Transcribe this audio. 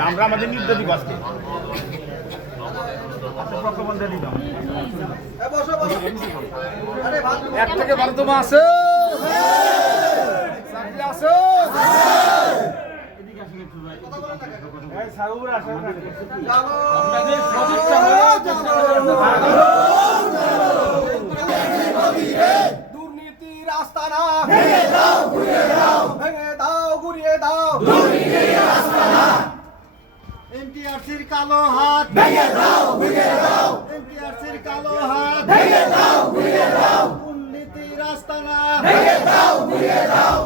আমরা আমাদের মতো করে এক থেকে বারোতম আছে। চাকরি আছে। দুর্নীতির আস্তানা ভেঙে দাও ঘুরিয়ে দাও ভেঙে দাও ঘুরিয়ে দাও। দুর্নীতির আস্তানা এনটিআরসির কালো হাত। ভেঙে দাও ঘুরিয়ে কালো হাত ভেঙে দাও ঘুরিয়ে দাও। দুর্নীতি রাস্তা না। ভেঙে দাও ঘুরিয়ে দাও।